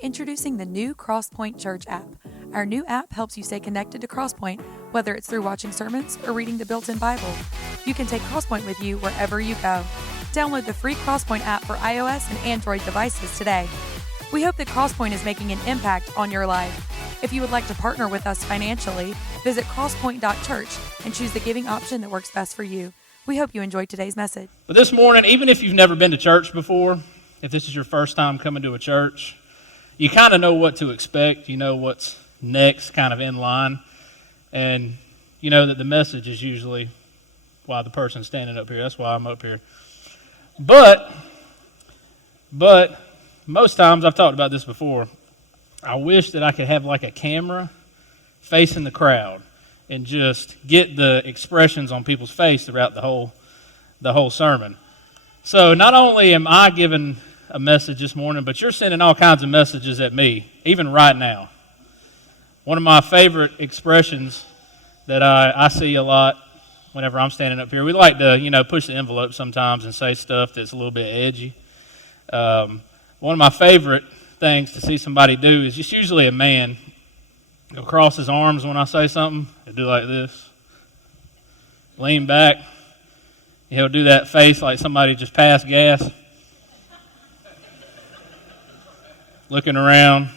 Introducing the new Crosspoint Church app. Our new app helps you stay connected to Crosspoint, whether it's through watching sermons or reading the built-in Bible. You can take Crosspoint with you wherever you go. Download the free Crosspoint app for iOS and Android devices today. We hope that Crosspoint is making an impact on your life. If you would like to partner with us financially, visit crosspoint.church and choose the giving option that works best for you. We hope you enjoyed today's message. But this morning, even if you've never been to church before, if this is your first time coming to a church, you kind of know what to expect. You know what's next kind of in line. And you know that the message is usually why the person's standing up here. That's why I'm up here. But most times, I've talked about this before, I wish that I could have like a camera facing the crowd and just get the expressions on people's face throughout the whole sermon. So not only am I giving a message this morning, but you're sending all kinds of messages at me, even right now. One of my favorite expressions that I see a lot whenever I'm standing up here, we like to, push the envelope sometimes and say stuff that's a little bit edgy. One of my favorite things to see somebody do is just usually a man. He'll cross his arms when I say something. He'll do like this. Lean back. He'll do that face like somebody just passed gas. Looking around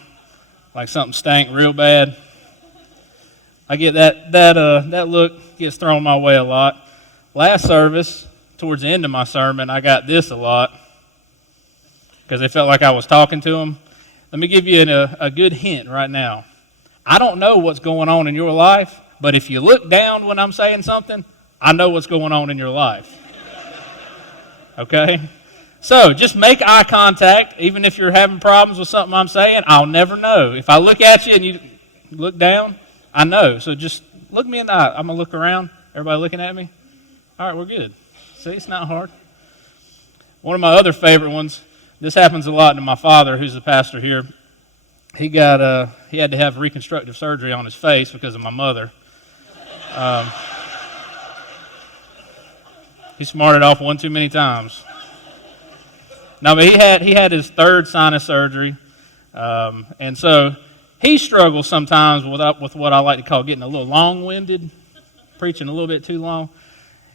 like something stank real bad. I get that look gets thrown my way a lot. Last service, towards the end of my sermon, I got this a lot because they felt like I was talking to them. Let me give you a good hint right now. I don't know what's going on in your life, but if you look down when I'm saying something, I know what's going on in your life. Okay? So just make eye contact, even if you're having problems with something I'm saying. I'll never know. If I look at you and you look down, I know. So just look me in the eye. I'm going to look around. Everybody looking at me? All right, we're good. See, it's not hard. One of my other favorite ones, this happens a lot to my father, who's the pastor here. He had to have reconstructive surgery on his face because of my mother. He smarted off one too many times. No, but he had his third sinus surgery, and so he struggles sometimes with what I like to call getting a little long-winded, preaching a little bit too long.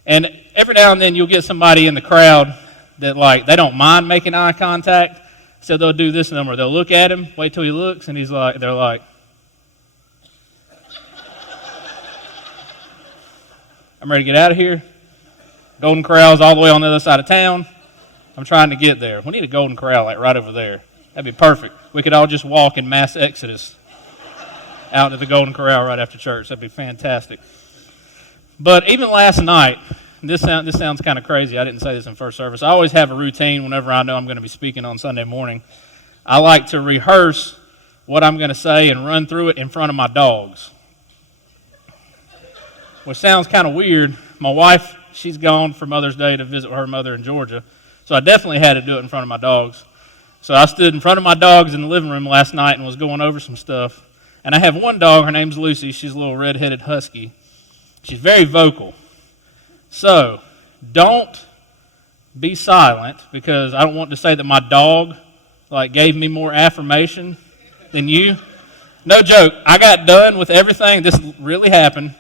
And every now and then you'll get somebody in the crowd that they don't mind making eye contact, so they'll do this number. They'll look at him, wait till he looks, and they're like, I'm ready to get out of here. Golden Corral's all the way on the other side of town. I'm trying to get there. We need a Golden Corral right over there. That'd be perfect. We could all just walk in mass exodus out to the Golden Corral right after church. That'd be fantastic. But even last night, this sounds kind of crazy. I didn't say this in first service. I always have a routine whenever I know I'm going to be speaking on Sunday morning. I like to rehearse what I'm going to say and run through it in front of my dogs. Which sounds kind of weird. My wife, she's gone for Mother's Day to visit her mother in Georgia. So I definitely had to do it in front of my dogs. So I stood in front of my dogs in the living room last night and was going over some stuff. And I have one dog, her name's Lucy. She's a little red-headed husky. She's very vocal. So don't be silent, because I don't want to say that my dog gave me more affirmation than you. No joke. I got done with everything. This really happened.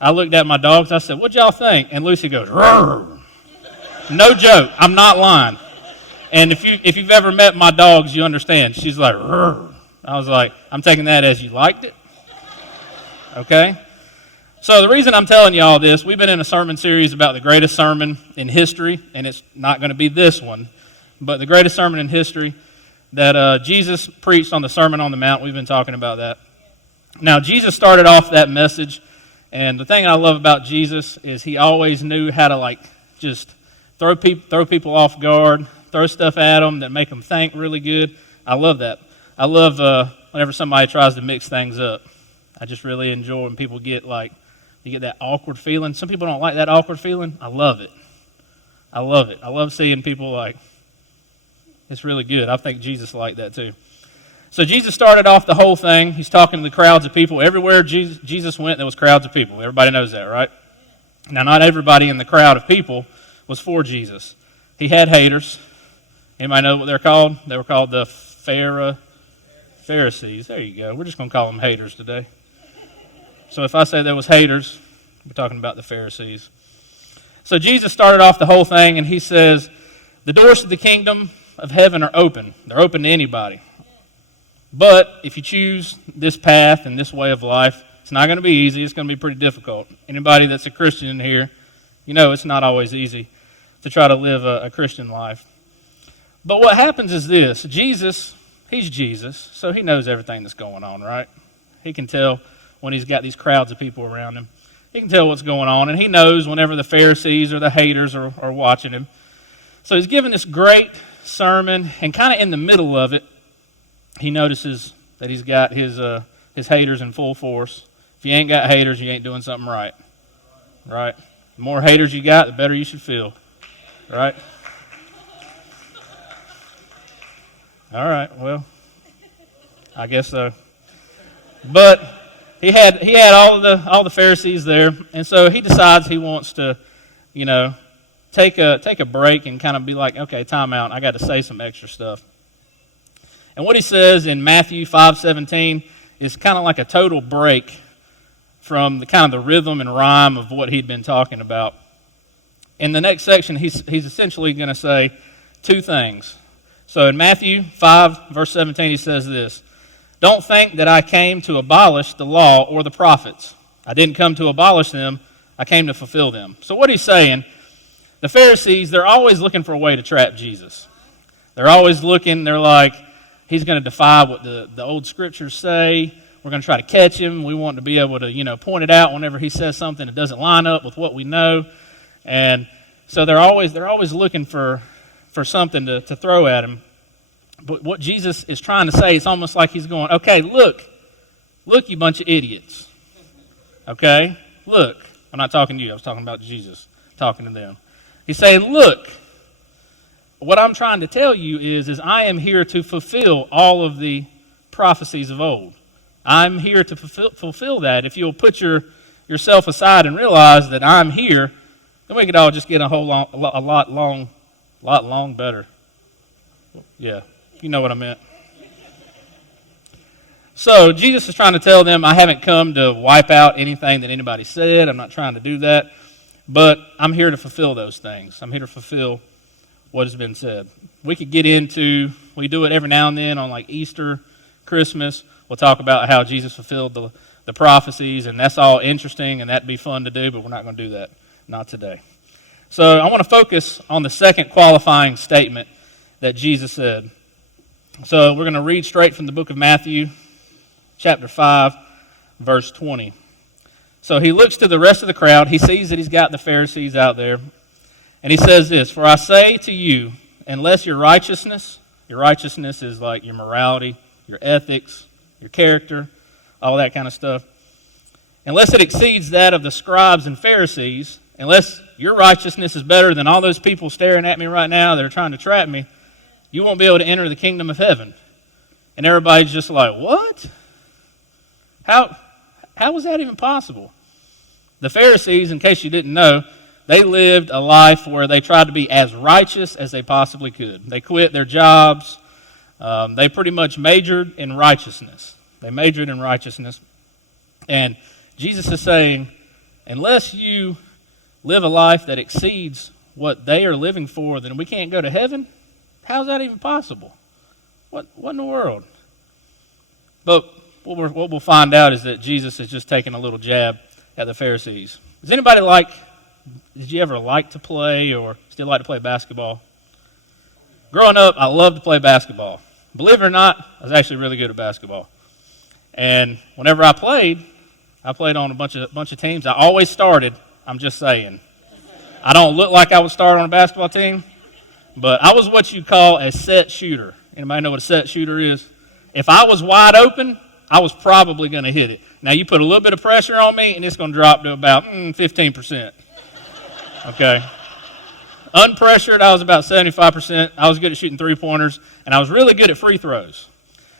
I looked at my dogs. I said, "What'd y'all think?" And Lucy goes, "Rrr." No joke. I'm not lying. And if you've ever met my dogs, you understand. She's like, "Rrr." I was like, I'm taking that as you liked it. Okay? So the reason I'm telling you all this, we've been in a sermon series about the greatest sermon in history, and it's not going to be this one, but the greatest sermon in history that Jesus preached on the Sermon on the Mount. We've been talking about that. Now, Jesus started off that message, and the thing I love about Jesus is he always knew how to just throw people off guard, throw stuff at them that make them think really good. I love that. I love whenever somebody tries to mix things up. I just really enjoy when people get you get that awkward feeling. Some people don't like that awkward feeling. I love it. I love it. I love seeing people it's really good. I think Jesus liked that too. So Jesus started off the whole thing. He's talking to the crowds of people. Everywhere Jesus went, there was crowds of people. Everybody knows that, right? Now, not everybody in the crowd of people was for Jesus. He had haters. Anybody know what they're called? They were called the Pharisees. There you go. We're just going to call them haters today. So if I say there was haters, we're talking about the Pharisees. So Jesus started off the whole thing, and he says, the doors to the kingdom of heaven are open. They're open to anybody. But if you choose this path and this way of life, it's not going to be easy. It's going to be pretty difficult. Anybody that's a Christian in here, you know it's not always easy to try to live a Christian life. But what happens is this. Jesus, he's Jesus, so he knows everything that's going on, right? He can tell when he's got these crowds of people around him. He can tell what's going on, and he knows whenever the Pharisees or the haters are watching him. So he's giving this great sermon, and kind of in the middle of it, he notices that he's got his haters in full force. If you ain't got haters, you ain't doing something right. Right? The more haters you got, the better you should feel. Right? All right, well, I guess so. But he had all the Pharisees there, and so he decides he wants to, take a break and kind of be like, okay, time out. I got to say some extra stuff. And what he says in Matthew 5:17 is kind of like a total break from the kind of the rhythm and rhyme of what he'd been talking about. In the next section, he's essentially going to say two things. So in Matthew 5, verse 17, he says this, don't think that I came to abolish the law or the prophets. I didn't come to abolish them. I came to fulfill them. So what he's saying, the Pharisees, they're always looking for a way to trap Jesus. They're always looking, they're like, he's going to defy what the old scriptures say. We're going to try to catch him. We want to be able to, point it out whenever he says something that doesn't line up with what we know. And so they're always looking for something to throw at him. But what Jesus is trying to say, it's almost like he's going, okay, look, you bunch of idiots. Okay? Look. I'm not talking to you. I was talking about Jesus, talking to them. He's saying, look, what I'm trying to tell you is I am here to fulfill all of the prophecies of old. I'm here to fulfill that. If you'll put yourself aside and realize that I'm here, then we could all just get a lot long better. Yeah, you know what I meant. So Jesus is trying to tell them, I haven't come to wipe out anything that anybody said. I'm not trying to do that. But I'm here to fulfill those things. I'm here to fulfill what has been said. We could get into, we do it every now and then on like Easter, Christmas. We'll talk about how Jesus fulfilled the prophecies, and that's all interesting, and that'd be fun to do, but we're not going to do that. Not today. So I want to focus on the second qualifying statement that Jesus said. So we're going to read straight from the book of Matthew, chapter 5, verse 20. So he looks to the rest of the crowd. He sees that he's got the Pharisees out there. And he says this, for I say to you, unless your righteousness is like your morality, your ethics, your character, all that kind of stuff, unless it exceeds that of the scribes and Pharisees, unless your righteousness is better than all those people staring at me right now that are trying to trap me, you won't be able to enter the kingdom of heaven. And everybody's just like, what? How was that even possible? The Pharisees, in case you didn't know, they lived a life where they tried to be as righteous as they possibly could. They quit their jobs. They pretty much majored in righteousness. And Jesus is saying, unless you live a life that exceeds what they are living for, then we can't go to heaven? How's that even possible? What in the world? But what we'll find out is that Jesus is just taking a little jab at the Pharisees. Did you ever like to play or still like to play basketball? Growing up, I loved to play basketball. Believe it or not, I was actually really good at basketball. And whenever I played on a bunch of teams. I always started, I'm just saying. I don't look like I would start on a basketball team, but I was what you call a set shooter. Anybody know what a set shooter is? If I was wide open, I was probably going to hit it. Now, you put a little bit of pressure on me, and it's going to drop to about 15%. Okay. Unpressured, I was about 75%. I was good at shooting three-pointers, and I was really good at free throws.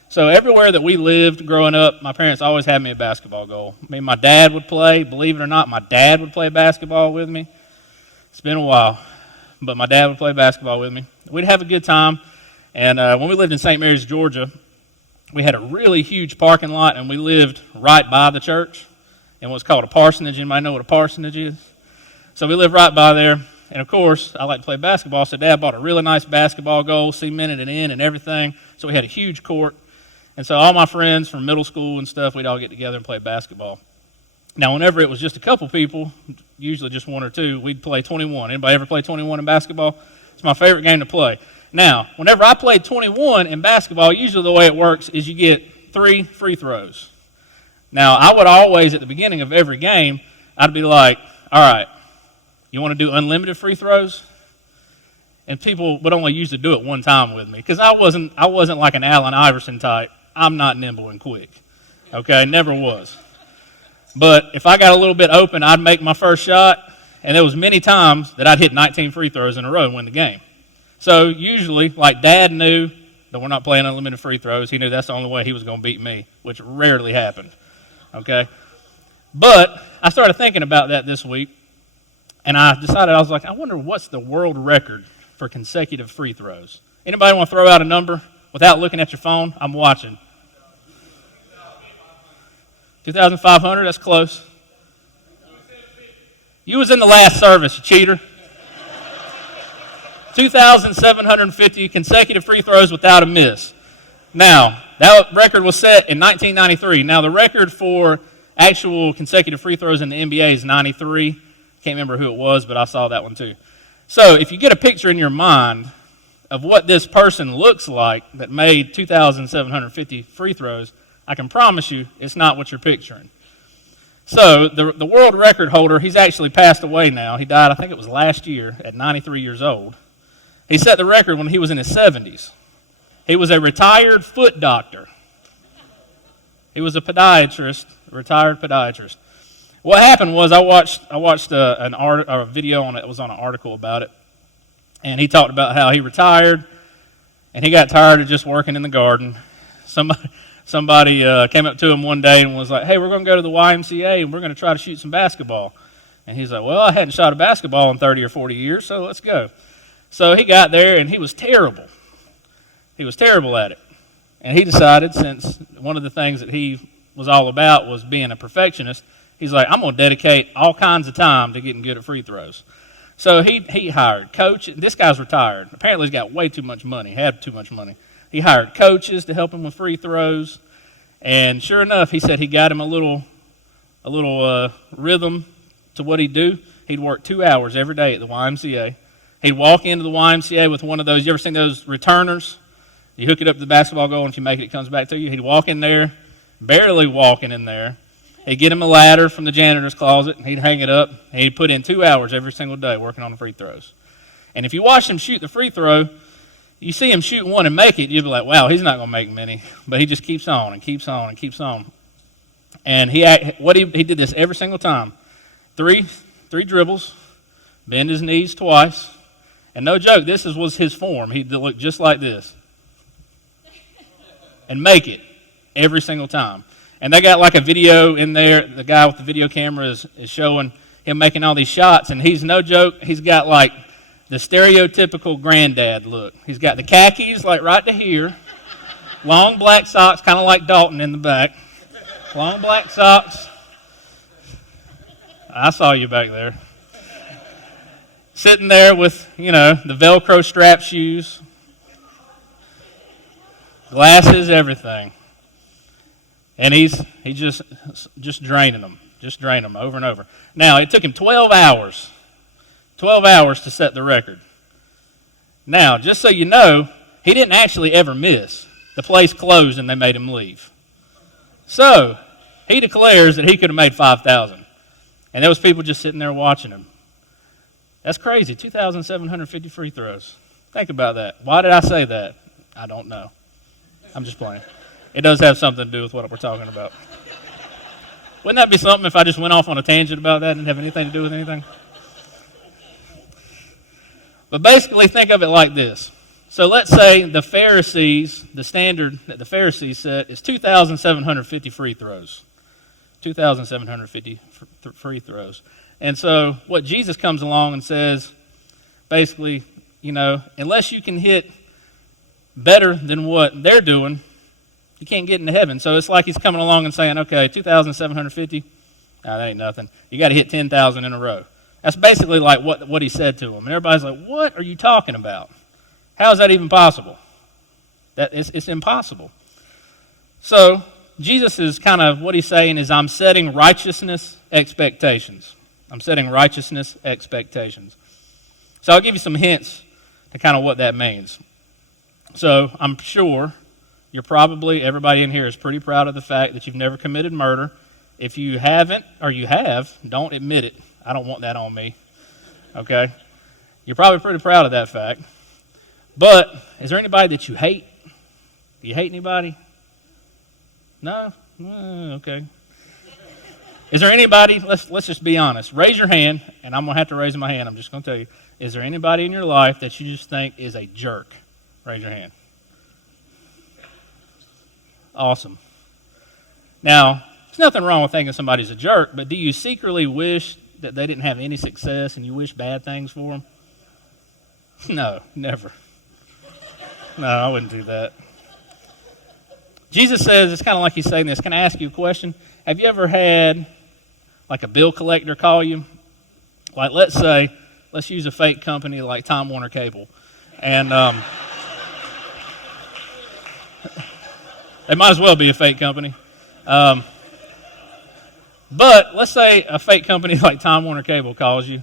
So everywhere that we lived growing up, my parents always had me a basketball goal. I mean, my dad would play. Believe it or not, my dad would play basketball with me. It's been a while, but my dad would play basketball with me. We'd have a good time. And when we lived in St. Mary's, Georgia, we had a really huge parking lot, and we lived right by the church in what's called a parsonage. Anybody know what a parsonage is? So we lived right by there, and of course, I like to play basketball, so Dad bought a really nice basketball goal, cemented it in and everything, so we had a huge court. And so all my friends from middle school and stuff, we'd all get together and play basketball. Now, whenever it was just a couple people, usually just one or two, we'd play 21. Anybody ever play 21 in basketball? It's my favorite game to play. Now, whenever I played 21 in basketball, usually the way it works is you get 3 free throws. Now, I would always, at the beginning of every game, I'd be like, all right, you want to do unlimited free throws? And people would only usually do it one time with me because I wasn't like an Allen Iverson type. I'm not nimble and quick. Okay, never was. But if I got a little bit open, I'd make my first shot, and there was many times that I'd hit 19 free throws in a row and win the game. So usually, like Dad knew that we're not playing unlimited free throws. He knew that's the only way he was going to beat me, which rarely happened. Okay? But I started thinking about that this week, and I decided, I was like, I wonder what's the world record for consecutive free throws. Anybody want to throw out a number without looking at your phone? I'm watching. 2,500, that's close. You was in the last service, you cheater. 2,750 consecutive free throws without a miss. Now, that record was set in 1993. Now, the record for actual consecutive free throws in the NBA is 93. Can't remember who it was, but I saw that one too. So, if you get a picture in your mind of what this person looks like that made 2,750 free throws, I can promise you it's not what you're picturing. So the world record holder, he's actually passed away now. He died, I think it was last year, at 93 years old. He set the record when he was in his 70s. He was a retired foot doctor. He was a podiatrist, a retired podiatrist. What happened was I watched a video on it. It was on an article about it, and he talked about how he retired, and he got tired of just working in the garden. Somebody came up to him one day and was like, hey, we're going to go to the YMCA and we're going to try to shoot some basketball. And he's like, well, I hadn't shot a basketball in 30 or 40 years, so let's go. So he got there and he was terrible. He was terrible at it. And he decided, since one of the things that he was all about was being a perfectionist, he's like, I'm going to dedicate all kinds of time to getting good at free throws. So he hired coaches. This guy's retired. Apparently he's got way too much money, had too much money. He hired coaches to help him with free throws, and sure enough, he said he got him a little rhythm to what he'd do. He'd work 2 hours every day at the YMCA. He'd walk into the YMCA with one of those. You ever seen those returners? You hook it up to the basketball goal, and if you make it, it comes back to you. He'd walk in there, barely walking in there. He'd get him a ladder from the janitor's closet, and he'd hang it up. And he'd put in 2 hours every single day working on the free throws. And if you watch him shoot the free throw, you see him shoot one and make it, you'll be like, wow, he's not going to make many. But he just keeps on and keeps on and keeps on. And he did this every single time. Three dribbles, bend his knees twice. And no joke, this was his form. He'd look just like this. And make it every single time. And they got like a video in there. The guy with the video camera is showing him making all these shots. And he's no joke, he's got like the stereotypical granddad look. He's got the khakis like right to here, long black socks, kind of like Dalton in the back, long black socks. I saw you back there. Sitting there with, the Velcro strap shoes, glasses, everything. And he's just draining them over and over. Now, it took him 12 hours to set the record. Now, just so you know, he didn't actually ever miss. The place closed and they made him leave. So, he declares that he could have made 5,000. And there was people just sitting there watching him. That's crazy, 2,750 free throws. Think about that. Why did I say that? I don't know. I'm just playing. It does have something to do with what we're talking about. Wouldn't that be something if I just went off on a tangent about that and didn't have anything to do with anything? But basically, think of it like this. So let's say the standard that the Pharisees set is 2,750 free throws. 2,750 free throws. And so what Jesus comes along and says, basically, unless you can hit better than what they're doing, You can't get into heaven. So it's like he's coming along and saying, okay, 2,750, that ain't nothing. You got to hit 10,000 in a row. That's basically like what he said to them. And everybody's like, what are you talking about? How is that even possible? It's impossible. So Jesus is kind of, what he's saying is, I'm setting righteousness expectations. I'm setting righteousness expectations. So I'll give you some hints to kind of what that means. So I'm sure everybody in here is pretty proud of the fact that you've never committed murder. If you haven't, or you have, don't admit it. I don't want that on me. Okay? You're probably pretty proud of that fact. But is there anybody that you hate? Do you hate anybody? No? Okay. Is there anybody, let's just be honest. Raise your hand, and I'm going to have to raise my hand. I'm just going to tell you. Is there anybody in your life that you just think is a jerk? Raise your hand. Awesome. Now, there's nothing wrong with thinking somebody's a jerk, but do you secretly wish that they didn't have any success and you wish bad things for them? No, never. No, I wouldn't do that. Jesus says, it's kind of like he's saying this. Can I ask you a question? Have you ever had like a bill collector call you? Like, let's use a fake company like Time Warner Cable. And they might as well be a fake company. But let's say a fake company like Time Warner Cable calls you,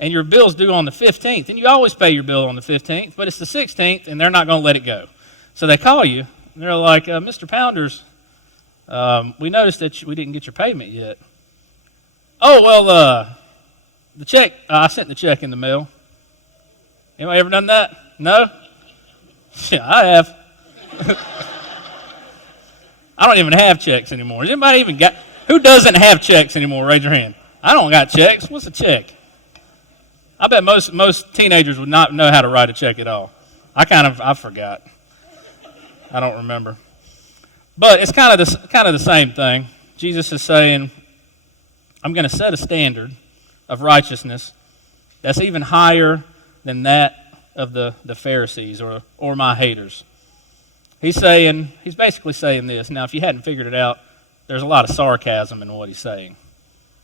and your bill's due on the 15th, and you always pay your bill on the 15th, but it's the 16th, and they're not going to let it go. So they call you, and they're like, Mr. Pounders, we noticed that we didn't get your payment yet. Oh, well, the check, I sent the check in the mail. Anybody ever done that? No? Yeah, I have. I don't even have checks anymore. Does anybody even got... Who doesn't have checks anymore? Raise your hand. I don't got checks. What's a check? I bet most teenagers would not know how to write a check at all. I forgot. I don't remember. But it's kind of the same thing. Jesus is saying, I'm going to set a standard of righteousness that's even higher than that of the Pharisees or my haters. He's basically saying this. Now, if you hadn't figured it out, there's a lot of sarcasm in what he's saying.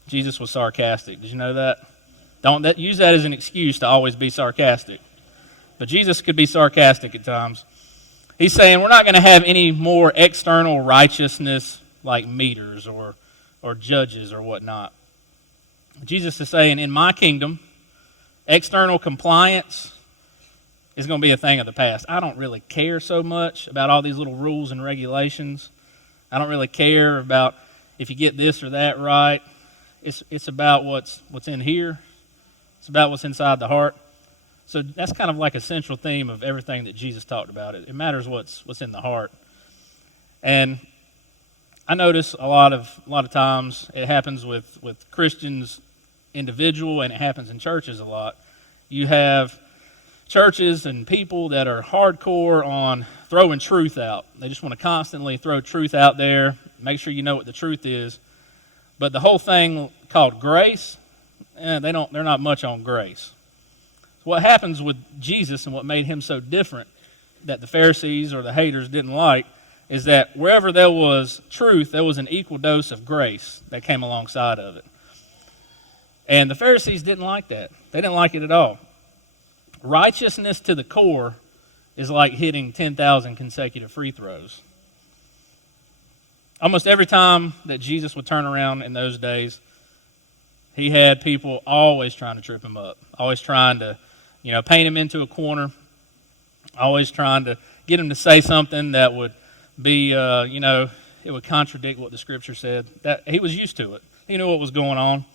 Jesus was sarcastic. Did you know that? Don't use that as an excuse to always be sarcastic. But Jesus could be sarcastic at times. He's saying we're not going to have any more external righteousness like meters or judges or whatnot. Jesus is saying, in my kingdom, external compliance is going to be a thing of the past. I don't really care so much about all these little rules and regulations. I don't really care about if you get this or that right. It's about what's in here. It's about what's inside the heart. So that's kind of like a central theme of everything that Jesus talked about. It matters what's in the heart. And I notice a lot of times it happens with Christians individual, and it happens in churches a lot. You have churches and people that are hardcore on throwing truth out. They just want to constantly throw truth out there, make sure you know what the truth is. But the whole thing called grace, they're not much on grace. What happens with Jesus and what made him so different that the Pharisees or the haters didn't like is that wherever there was truth, there was an equal dose of grace that came alongside of it. And the Pharisees didn't like that. They didn't like it at all. Righteousness to the core is like hitting 10,000 consecutive free throws. Almost every time that Jesus would turn around in those days, he had people always trying to trip him up, always trying to, paint him into a corner, always trying to get him to say something that would be, it would contradict what the Scripture said. That he was used to it. He knew what was going on.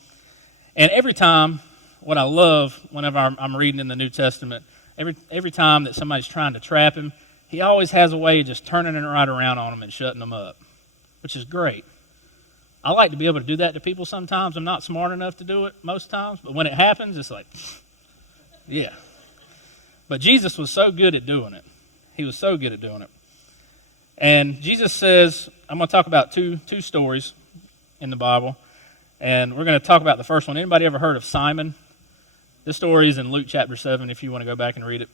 And every time, what I love whenever I'm reading in the New Testament, every time that somebody's trying to trap him, he always has a way of just turning it right around on them and shutting them up, which is great. I like to be able to do that to people sometimes. I'm not smart enough to do it most times, but when it happens, it's like, yeah. But Jesus was so good at doing it. He was so good at doing it. And Jesus says, I'm going to talk about two stories in the Bible, and we're going to talk about the first one. Anybody ever heard of Simon? This story is in Luke chapter 7 if you want to go back and read it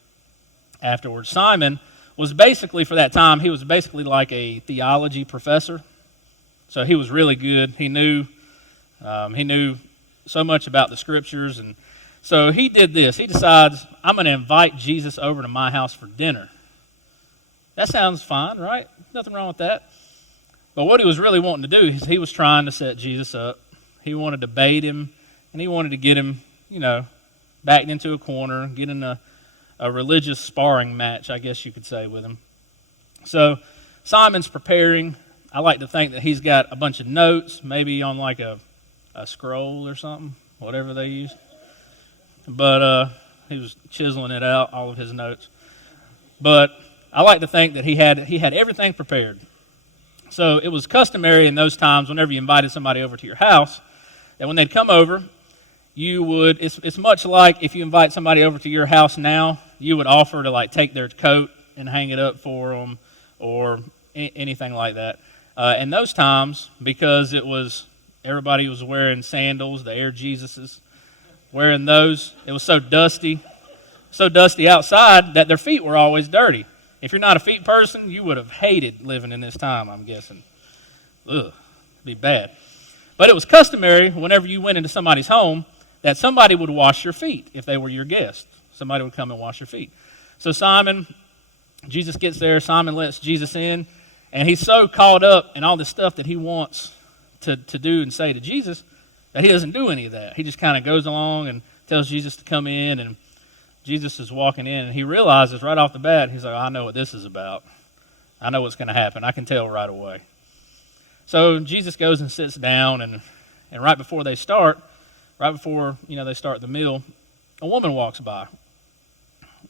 afterwards. Simon was basically, for that time, he was basically like a theology professor. So he was really good. He knew so much about the scriptures. And so he did this. He decides, I'm going to invite Jesus over to my house for dinner. That sounds fine, right? Nothing wrong with that. But what he was really wanting to do is he was trying to set Jesus up. He wanted to bait him, and he wanted to get him, backed into a corner, get in a religious sparring match, I guess you could say, with him. So Simon's preparing. I like to think that he's got a bunch of notes, maybe on like a scroll or something, whatever they use. But he was chiseling it out, all of his notes. But I like to think that he had everything prepared. So it was customary in those times, whenever you invited somebody over to your house, that when they'd come over, it's much like if you invite somebody over to your house now, you would offer to like take their coat and hang it up for them or anything like that. In those times, because everybody was wearing sandals, the Air Jesuses, wearing those, it was so dusty outside that their feet were always dirty. If you're not a feet person, you would have hated living in this time, I'm guessing. Ugh, it'd be bad. But it was customary whenever you went into somebody's home that somebody would wash your feet if they were your guest. Somebody would come and wash your feet. So Jesus gets there, Simon lets Jesus in, and he's so caught up in all this stuff that he wants to do and say to Jesus that he doesn't do any of that. He just kind of goes along and tells Jesus to come in, and Jesus is walking in, and he realizes right off the bat, he's like, I know what this is about. I know what's going to happen. I can tell right away. So Jesus goes and sits down, and right before they start the meal, a woman walks by.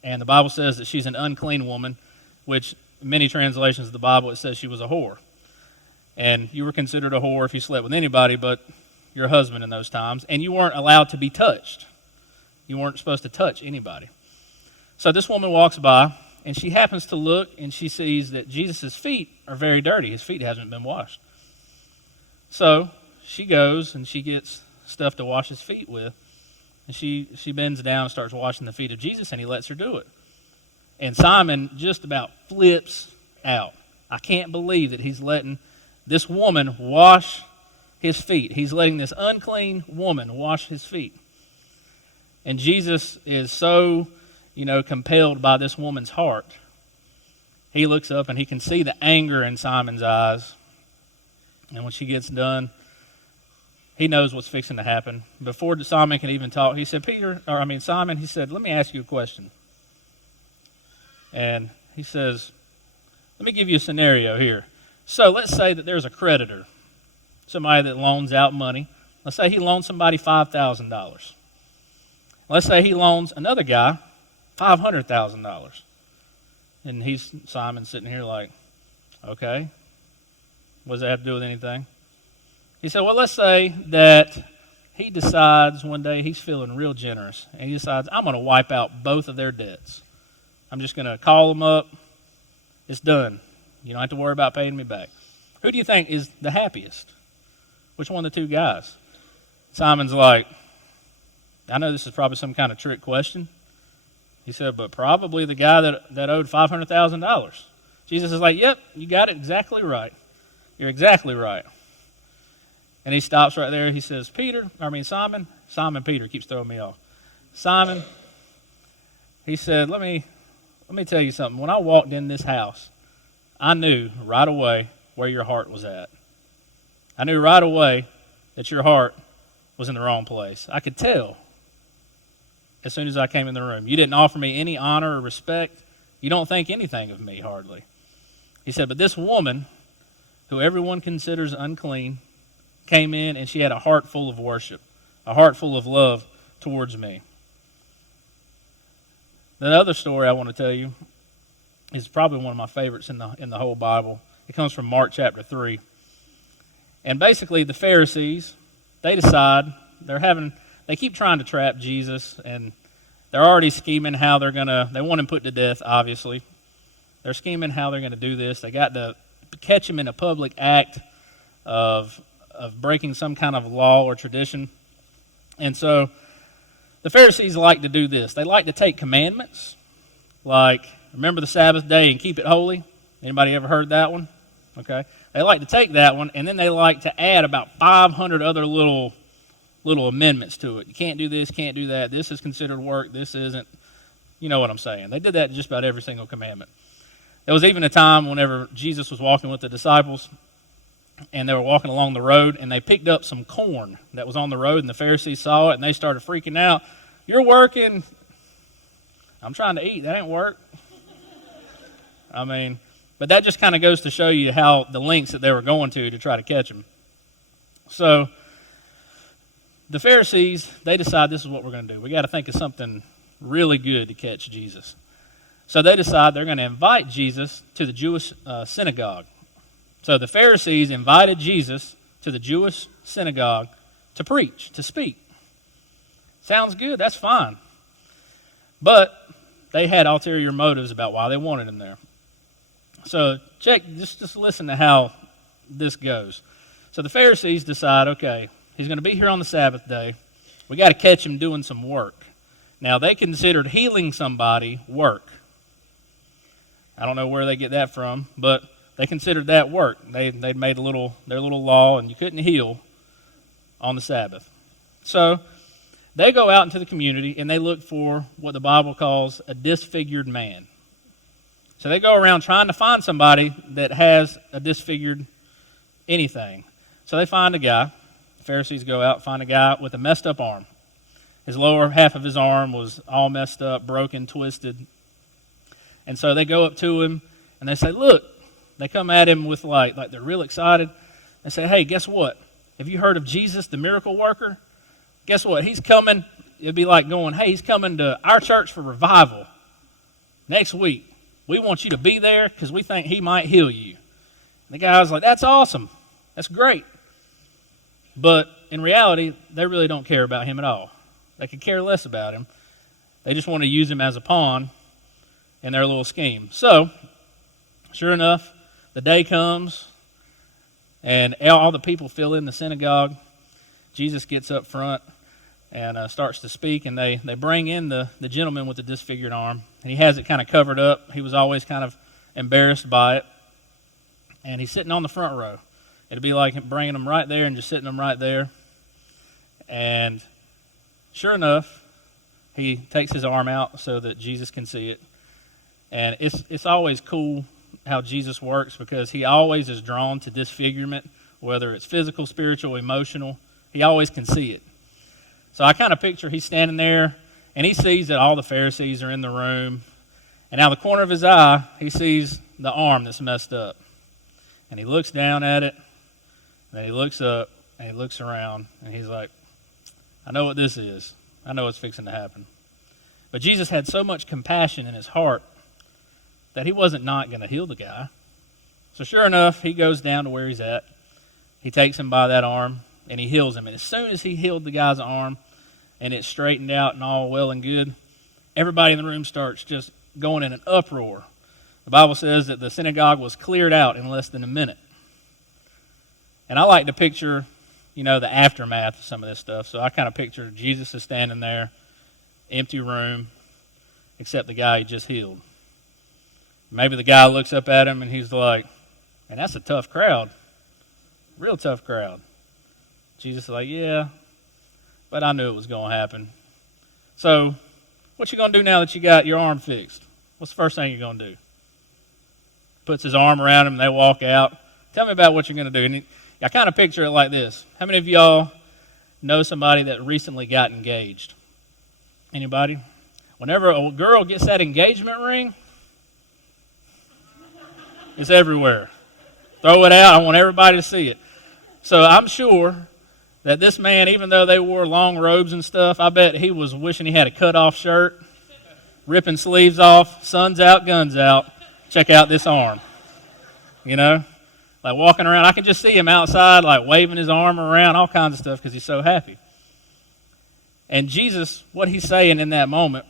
And the Bible says that she's an unclean woman, which in many translations of the Bible, it says she was a whore. And you were considered a whore if you slept with anybody but your husband in those times, and you weren't allowed to be touched. You weren't supposed to touch anybody. So this woman walks by, and she happens to look, and she sees that Jesus' feet are very dirty. His feet haven't been washed. So she goes, and she gets stuff to wash his feet with, and she bends down and starts washing the feet of Jesus, and he lets her do it. And Simon just about flips out. I can't believe that he's letting this woman wash his feet. He's letting this unclean woman wash his feet. And Jesus is so, compelled by this woman's heart. He looks up and he can see the anger in Simon's eyes. And when she gets done, he knows what's fixing to happen. Before Simon can even talk, he said, Simon, he said, let me ask you a question. And he says, let me give you a scenario here. So let's say that there's a creditor, somebody that loans out money. Let's say he loans somebody $5,000. Let's say he loans another guy $500,000. And Simon's sitting here like, okay, what does that have to do with anything? He said, well, let's say that he decides one day he's feeling real generous, and he decides, I'm going to wipe out both of their debts. I'm just going to call them up. It's done. You don't have to worry about paying me back. Who do you think is the happiest? Which one of the two guys? Simon's like, I know this is probably some kind of trick question. He said, but probably the guy that owed $500,000. Jesus is like, yep, you got it exactly right. You're exactly right. And he stops right there. He says, Simon Peter keeps throwing me off. Simon, he said, let me tell you something. When I walked in this house, I knew right away where your heart was at. I knew right away that your heart was in the wrong place. I could tell as soon as I came in the room. You didn't offer me any honor or respect. You don't think anything of me, hardly. He said, but this woman, who everyone considers unclean, came in and she had a heart full of worship, a heart full of love towards me. The other story I want to tell you is probably one of my favorites in the whole Bible. It comes from Mark chapter 3. And basically the Pharisees, they decide, they keep trying to trap Jesus, and they're already scheming how they want him put to death, obviously. They're scheming how they're going to do this. They got to catch him in a public act of breaking some kind of law or tradition. And so the Pharisees like to do this. They like to take commandments, like remember the Sabbath day and keep it holy. Anybody ever heard that one? Okay. They like to take that one, and then they like to add about 500 other little amendments to it. You can't do this, can't do that. This is considered work. This isn't. You know what I'm saying. They did that in just about every single commandment. There was even a time whenever Jesus was walking with the disciples, and they were walking along the road, and they picked up some corn that was on the road, and the Pharisees saw it, and they started freaking out. You're working. I'm trying to eat. That ain't work. I mean, but that just kind of goes to show you how the lengths that they were going to try to catch him. So the Pharisees, they decide this is what we're going to do. We got to think of something really good to catch Jesus. So they decide they're going to invite Jesus to the Jewish synagogue. So the Pharisees invited Jesus to the Jewish synagogue to preach, to speak. Sounds good, that's fine. But they had ulterior motives about why they wanted him there. So just listen to how this goes. So the Pharisees decide, okay, he's going to be here on the Sabbath day. We got to catch him doing some work. Now, they considered healing somebody work. I don't know where they get that from, but they considered that work. They'd made their little law, and you couldn't heal on the Sabbath. So they go out into the community, and they look for what the Bible calls a disfigured man. So they go around trying to find somebody that has a disfigured anything. So they find a guy. The Pharisees go out and find a guy with a messed up arm. His lower half of his arm was all messed up, broken, twisted. And so they go up to him, and they say, look. They come at him with like they're real excited. They say, hey, guess what? Have you heard of Jesus, the miracle worker? Guess what? He's coming. It'd be like going, hey, he's coming to our church for revival next week. We want you to be there because we think he might heal you. And the guy was like, that's awesome. That's great. But in reality, they really don't care about him at all. They could care less about him. They just want to use him as a pawn in their little scheme. So, sure enough, the day comes, and all the people fill in the synagogue. Jesus gets up front and starts to speak, and they bring in the gentleman with the disfigured arm, and he has it kind of covered up. He was always kind of embarrassed by it, and he's sitting on the front row. It'd be like bringing him right there and just sitting him right there. And sure enough, he takes his arm out so that Jesus can see it. And it's always cool how Jesus works because he always is drawn to disfigurement, whether it's physical, spiritual, emotional. He always can see it. So I kind of picture he's standing there, and he sees that all the Pharisees are in the room. And out of the corner of his eye, he sees the arm that's messed up. And he looks down at it, and then he looks up, and he looks around, and he's like, I know what this is. I know what's fixing to happen. But Jesus had so much compassion in his heart that he wasn't not going to heal the guy. So sure enough, he goes down to where he's at. He takes him by that arm, and he heals him. And as soon as he healed the guy's arm, and it straightened out and all well and good, everybody in the room starts just going in an uproar. The Bible says that the synagogue was cleared out in less than a minute. And I like to picture, the aftermath of some of this stuff. So I kind of picture Jesus is standing there, empty room, except the guy he just healed. Maybe the guy looks up at him and he's like, man, that's a tough crowd. Real tough crowd. Jesus is like, yeah, but I knew it was going to happen. So what you going to do now that you got your arm fixed? What's the first thing you're going to do? Puts his arm around him and they walk out. Tell me about what you're going to do. And I kind of picture it like this. How many of y'all know somebody that recently got engaged? Anybody? Whenever a girl gets that engagement ring, it's everywhere. Throw it out. I want everybody to see it. So I'm sure that this man, even though they wore long robes and stuff, I bet he was wishing he had a cut-off shirt, ripping sleeves off, sun's out, guns out. Check out this arm. Like walking around. I can just see him outside, like waving his arm around, all kinds of stuff because he's so happy. And Jesus, what he's saying in that moment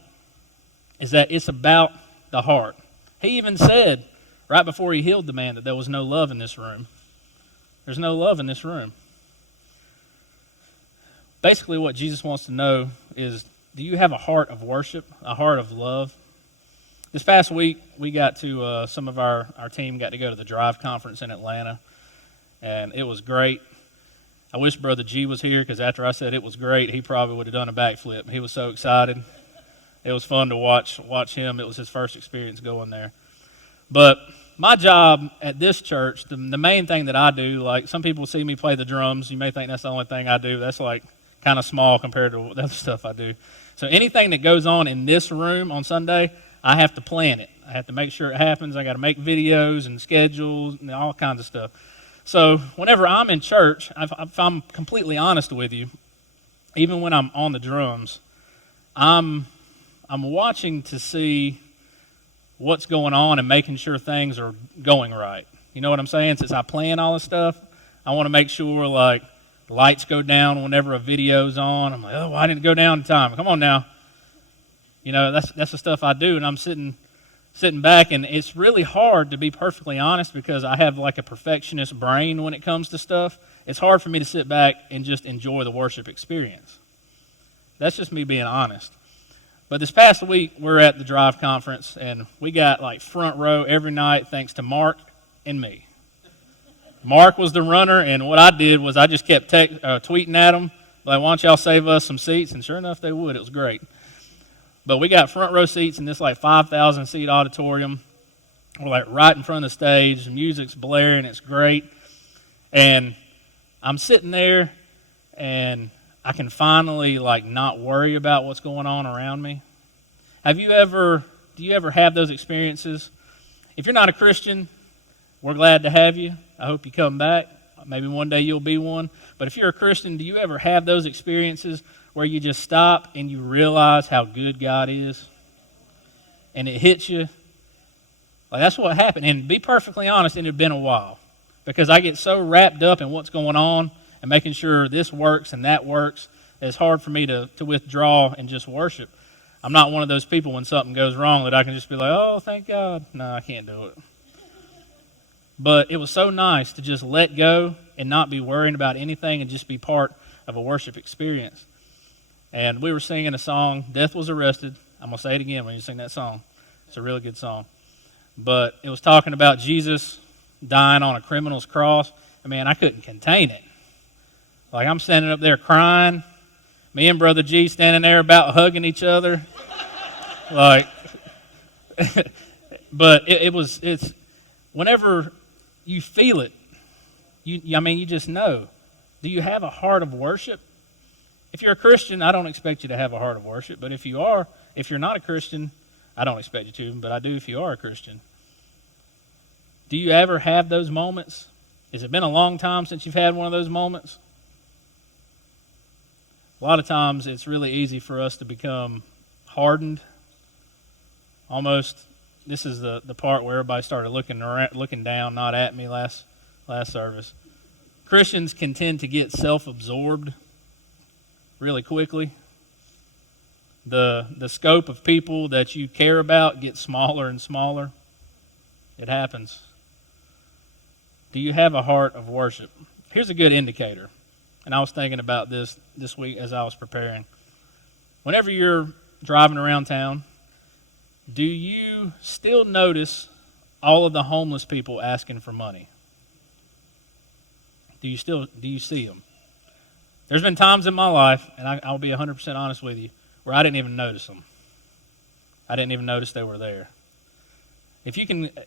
is that it's about the heart. He even said right before he healed the man that there was no love in this room. There's no love in this room. Basically what Jesus wants to know is, do you have a heart of worship, a heart of love? This past week, we got to, some of our team got to go to the Drive Conference in Atlanta, and it was great. I wish Brother G was here, because after I said it was great, he probably would have done a backflip. He was so excited. It was fun to watch him. It was his first experience going there. But my job at this church, the main thing that I do, like some people see me play the drums. You may think that's the only thing I do. That's like kind of small compared to the other stuff I do. So anything that goes on in this room on Sunday, I have to plan it. I have to make sure it happens. I got to make videos and schedules and all kinds of stuff. So whenever I'm in church, if I'm completely honest with you, even when I'm on the drums, I'm watching to see what's going on and making sure things are going right. You know what I'm saying? Since I plan all this stuff, I want to make sure like lights go down whenever a video's on. I'm like, oh, why didn't it go down in time? Come on now. You know, that's the stuff I do, and I'm sitting back, and it's really hard to be perfectly honest because I have like a perfectionist brain when it comes to stuff. It's hard for me to sit back and just enjoy the worship experience. That's just me being honest. But this past week, we're at the Drive Conference, and we got like front row every night thanks to Mark and me. Mark was the runner, and what I did was I just kept tweeting at him, like, why don't y'all save us some seats? And sure enough, they would. It was great. But we got front row seats in this like 5,000 seat auditorium. We're like right in front of the stage. The music's blaring. It's great. And I'm sitting there, and I can finally like not worry about what's going on around me. Do you ever have those experiences? If you're not a Christian, we're glad to have you. I hope you come back. Maybe one day you'll be one. But if you're a Christian, do you ever have those experiences where you just stop and you realize how good God is? And it hits you. Like that's what happened. And be perfectly honest, it had been a while. Because I get so wrapped up in what's going on and making sure this works and that works, it's hard for me to withdraw and just worship. I'm not one of those people when something goes wrong that I can just be like, oh, thank God. No, I can't do it. But it was so nice to just let go and not be worrying about anything and just be part of a worship experience. And we were singing a song, Death Was Arrested. I'm going to say it again when you sing that song. It's a really good song. But it was talking about Jesus dying on a criminal's cross. And man, I couldn't contain it. Like I'm standing up there crying. Me and Brother G standing there about hugging each other. Like, but it's whenever you feel it, you just know. Do you have a heart of worship? If you're a Christian, I don't expect you to have a heart of worship. But if you're not a Christian, I don't expect you to, but I do if you are a Christian. Do you ever have those moments? Has it been a long time since you've had one of those moments? A lot of times it's really easy for us to become hardened. Almost, this is the part where everybody started looking down, not at me last service. Christians can tend to get self-absorbed really quickly. The scope of people that you care about gets smaller and smaller. It happens. Do you have a heart of worship? Here's a good indicator. And I was thinking about this week as I was preparing. Whenever you're driving around town, do you still notice all of the homeless people asking for money? Do you see them? There's been times in my life, and I'll be 100% honest with you, where I didn't even notice them. I didn't even notice they were there.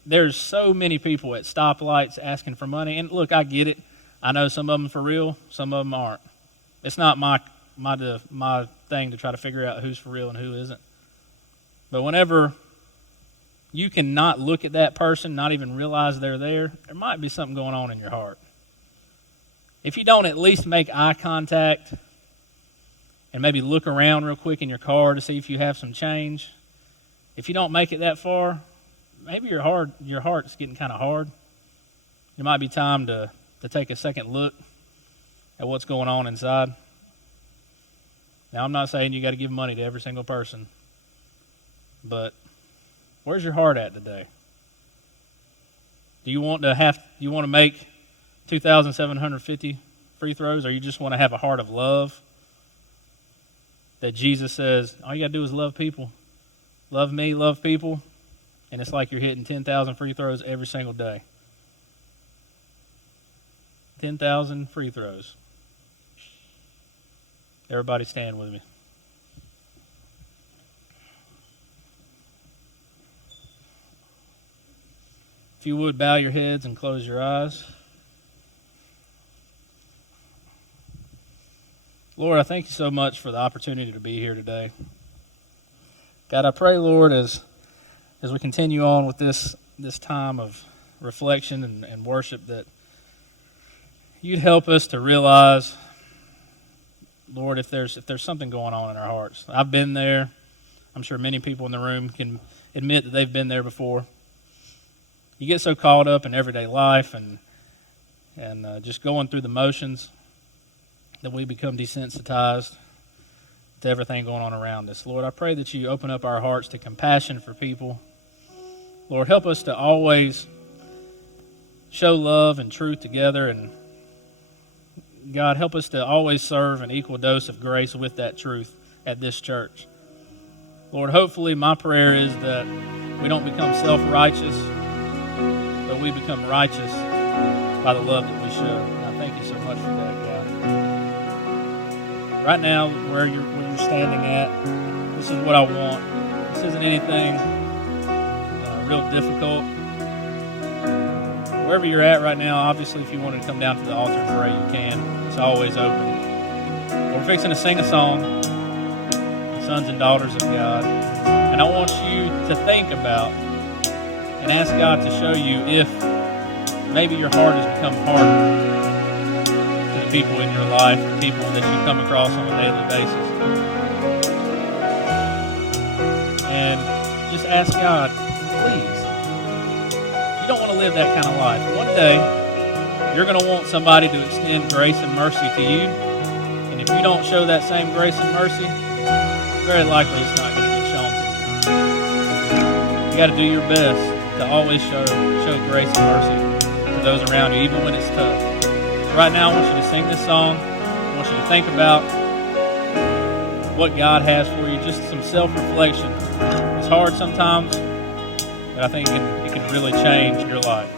There's so many people at stoplights asking for money, and look, I get it. I know some of them for real, some of them aren't. It's not my thing to try to figure out who's for real and who isn't. But whenever you can not look at that person, not even realize they're there might be something going on in your heart. If you don't at least make eye contact and maybe look around real quick in your car to see if you have some change, if you don't make it that far, maybe your heart's getting kind of hard. It might be time to take a second look at what's going on inside. Now, I'm not saying you got to give money to every single person, but where's your heart at today? Do you want to make 2,750 free throws, or you just want to have a heart of love that Jesus says all you got to do is love people? Love me, love people. and it's like you're hitting 10,000 free throws every single day. 10,000 free throws. Everybody stand with me. If you would, bow your heads and close your eyes. Lord, I thank you so much for the opportunity to be here today. God, I pray, Lord, as we continue on with this time of reflection and worship, that you'd help us to realize, Lord, if there's something going on in our hearts. I've been there. I'm sure many people in the room can admit that they've been there before. You get so caught up in everyday life and just going through the motions that we become desensitized to everything going on around us. Lord, I pray that you open up our hearts to compassion for people. Lord, help us to always show love and truth together, and God, help us to always serve an equal dose of grace with that truth at this church. Lord, hopefully my prayer is that we don't become self-righteous, but we become righteous by the love that we show. And I thank you so much for that, God. Right now, where you're standing at, this is what I want. This isn't anything real difficult. Wherever you're at right now, obviously, if you wanted to come down to the altar and pray, you can. It's always open. We're fixing to sing a song, Sons and Daughters of God. And I want you to think about and ask God to show you if maybe your heart has become hardened to the people in your life, the people that you come across on a daily basis. And just ask God, please. You don't want to live that kind of life. One day, you're going to want somebody to extend grace and mercy to you. And if you don't show that same grace and mercy, very likely it's not going to get shown to you. You got to do your best to always show grace and mercy to those around you, even when it's tough. So right now, I want you to sing this song. I want you to think about what God has for you, just some self-reflection. It's hard sometimes, but I think it can really change your life.